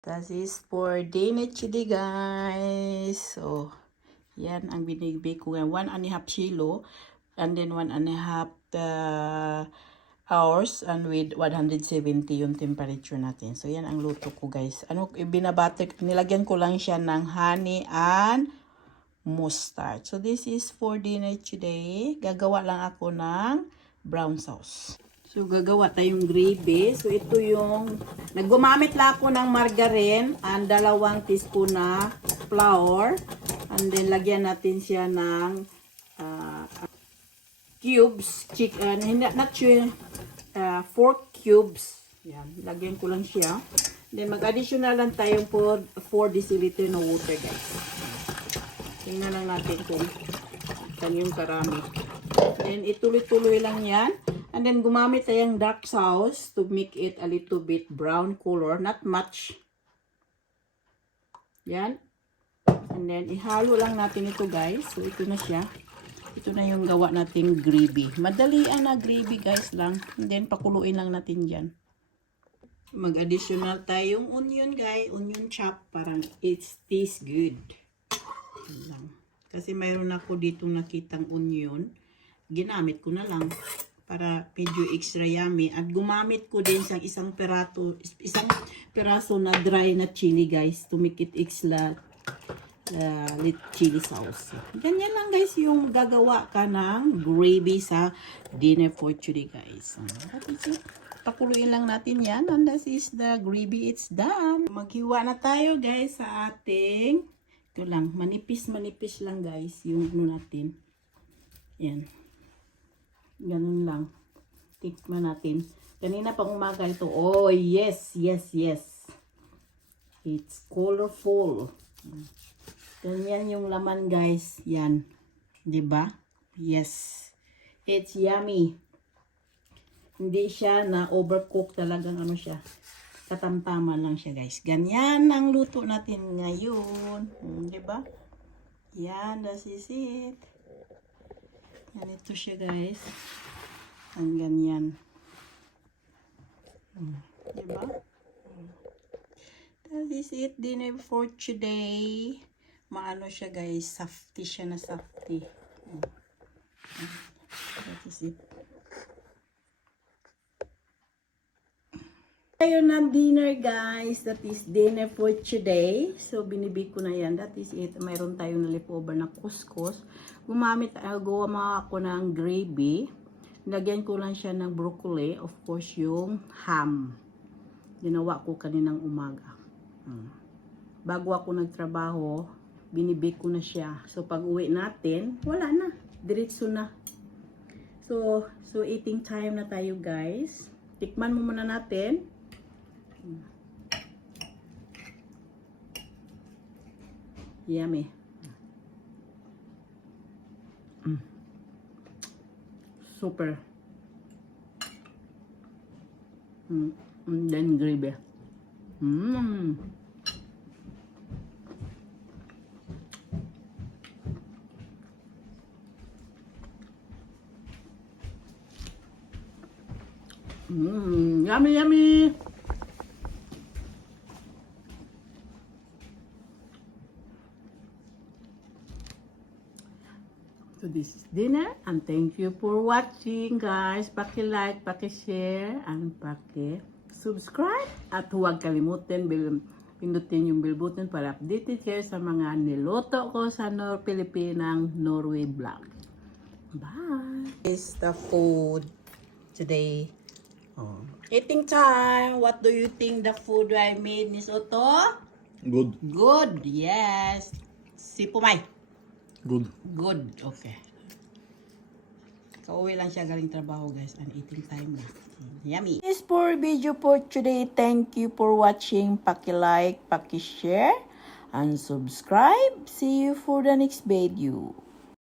That is for dinner today, guys. So, yan ang binibig ko. 1.5 kilo. And then 1.5 hours. And with 170 yung temperature natin. So, yan ang luto ko, guys. Binabutter, nilagyan ko lang siya ng honey and mustard. So, this is for dinner today. Gagawa lang ako ng brown sauce. So, gagawa tayong gravy. So, ito yung, naggumamit lang ako ng margarine and 2 teaspoon na flour. And then, lagyan natin siya ng cubes. Not 4 cubes. Yan, lagyan ko lang siya. Then, mag-additional lang tayong 4 deciliter na water, guys. Tingnan lang natin kung yung karami. Then, ituloy-tuloy lang yan. And then, gumamit tayong dark sauce to make it a little bit brown color. Not much. Yan. And then, ihalo lang natin ito, guys. So, ito na siya. Ito na yung gawa nating gravy. Madalian na gravy, guys, lang. And then, pakuluin lang natin dyan. Mag-additional tayong onion, guys. Onion chop. Parang it tastes good. Lang. Kasi mayroon ako dito nakitang onion. Ginamit ko na lang para medyo extra yummy. At gumamit ko din isang peraso na dry na chili, guys, to make it extra chili sauce. Ganyan lang, guys, yung gagawa ka ng gravy sa dinner for today, guys. Pakuluin lang natin yan. And this is the gravy. It's done. Maghiwa na tayo, guys, sa ating, ito lang, manipis lang, guys, yung natin. Yan. Ganun lang. Tikman natin. Kanina pang umaga ito. Oh, yes. It's colorful. Ganyan yung laman, guys. Yan. Diba? Yes. It's yummy. Hindi siya na overcook, talagang ano siya. Katamtaman lang siya, guys. Ganyan ang luto natin ngayon. Diba? Yan. That is it. Yan, ito siya, guys. Ang ganyan. Diba? That is it. Dinner for today. Maano siya, guys. Safety siya na safety. That is it. Ayun na dinner, guys. That is dinner for today. So, binibig ko na yan. That is it. Mayroon tayong leftover na couscous. Gawa ako ng gravy. Lagyan ko lang siya ng broccoli. Of course, yung ham. Ginawa ko kaninang umaga. Bago ako nagtrabaho, binibig ko na siya. So, pag uwi natin, wala na. Diretso na. So, eating time na tayo, guys. Tikman mo muna natin. Yummy. Super. And then gravy. Yummy. So this is dinner, and thank you for watching, guys. Paki-like, paki-share, and paki-subscribe. At huwag kalimutan pindutin yung bell button para updated kayo sa mga niloto ko sa Pilipinang Norway vlog. Bye! This is the food today. Eating time. What do you think the food I made, Miss Otto? Good. Good, yes. Si Pumay. Good. Good, okay. Kauwi lang siya galing trabaho, guys. And eating time na. Yummy. This for video for today. Thank you for watching. Paki-like, paki-share, and subscribe. See you for the next video.